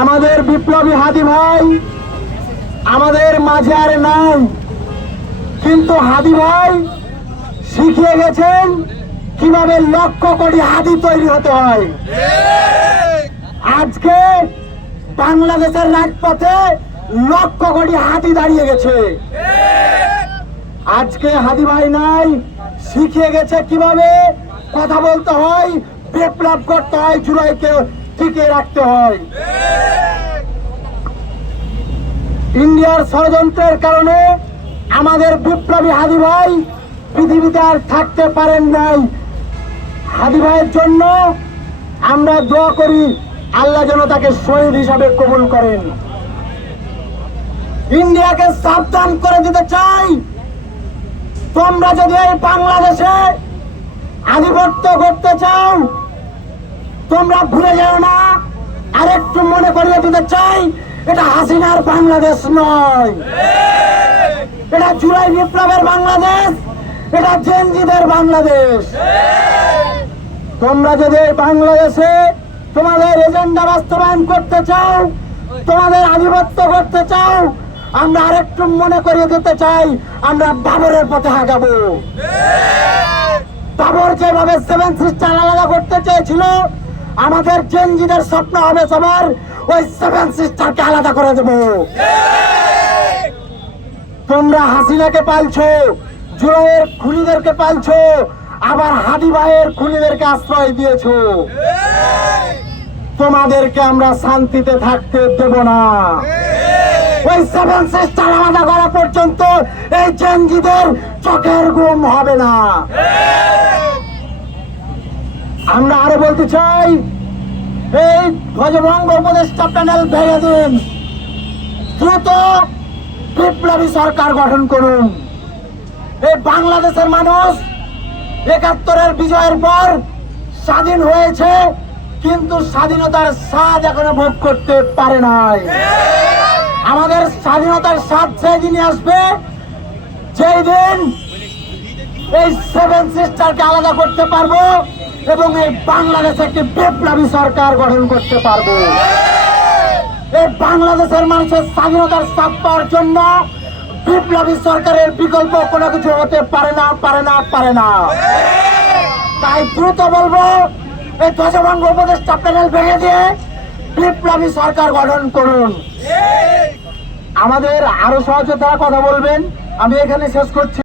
আমাদের বিপ্লবী হাদি ভাই আমাদের মাঝে আর নাই, কিন্তু হাদি ভাই শিখিয়ে গেছেন কিভাবে লক্ষ কোটি হাদি তৈরি হতে হয়। আজকে বাংলাদেশের রাজপথে লক্ষ কোটি হাদি দাঁড়িয়ে গেছে। আজকে হাদি ভাই নাই, শিখিয়ে গেছে কিভাবে কথা বলতে হয়, বিপ্লব করতে হয়, জুলাইকে টিকিয়ে রাখতে হয়। ইন্ডিয়ার ষড়যন্ত্রের কারণে আমাদের বিপ্লবী হাদি ভাই পৃথিবীতে আর থাকতে পারেন নাই। হাদি ভাইয়ের জন্য আমরা দোয়া করি, আল্লাহ যেন তাকে শহীদ হিসাবে কবুল করেন। ইন্ডিয়াকে সাবধান করে দিতে চাই, তোমরা যদি এই বাংলাদেশে আধিপত্য করতে চাও, তোমরা ভুলে যাও না। আরেকটু মনে করিয়ে দিতে চাই, এটা হাসিনার বাংলাদেশ নয়, এটা জুলাই বিপ্লবের বাংলাদেশ, এটা জেনজিদের বাংলাদেশ। তোমরা যদি এই বাংলাদেশে তোমাদের এজেন্ডা বাস্তবায়ন করতে চাও, তোমাদের আধিপত্য করতে চাও, আমরা আরেকটু মনে করিয়ে দিতে চাই, আমরা বাবরের পথে আগাবো। বাবর যেভাবে সেভেন সিস্টার আলাদা করতে চেয়েছিল, আমাদের জেনজিদের স্বপ্ন হবে সবার ওই সেভেন সিস্টারকে আলাদা করে দেব। তোমরা হাসিনাকে পালছো, জুলাইয়ের খুনিদেরকে পালছো, আবার হাদি ভাইয়ের খুনিদেরকে আশ্রয় দিয়েছো। তোমাদেরকে আমরা শান্তিতে থাকতে দেব না। ওই সেভেন সিস্টার আলাদা করা পর্যন্ত এই জেনজিদের চোখের ঘুম হবে না। আমরা আরো বলতে চাই, এই ধ্বজভঙ্গ উপদেষ্টা প্যানেল ভেঙে দিন, দ্রুত বিপ্লবী সরকার গঠন করুন। এই বাংলাদেশের মানুষ ৭১-এর বিজয়ের পর স্বাধীন হয়েছে, কিন্তু স্বাধীনতার স্বাদ এখনো ভোগ করতে পারে নাই। আমাদের স্বাধীনতার স্বাদ সেই দিনই আসবে যেই দিন এই সেভেন সিস্টারকে আলাদা করতে পারবো এবং এই বাংলাদেশে একটি বিপ্লবী সরকার গঠন করতে পারবো। এই বাংলাদেশের মানুষের স্বাধীনতার স্বাদ পাওয়ার জন্য বিপ্লবী সরকারের বিকল্প কোনো কিছু হতে পারে না, পারে না, পারে না। তাই দ্রুত বলবো, এই ধ্বজভঙ্গ উপদেষ্টা প্যানেল ভেঙে দিয়ে বিপ্লবী সরকার গঠন করুন। আমাদের আরো সহযোগিতার কথা বলবেন, আমি এখানে শেষ করছি।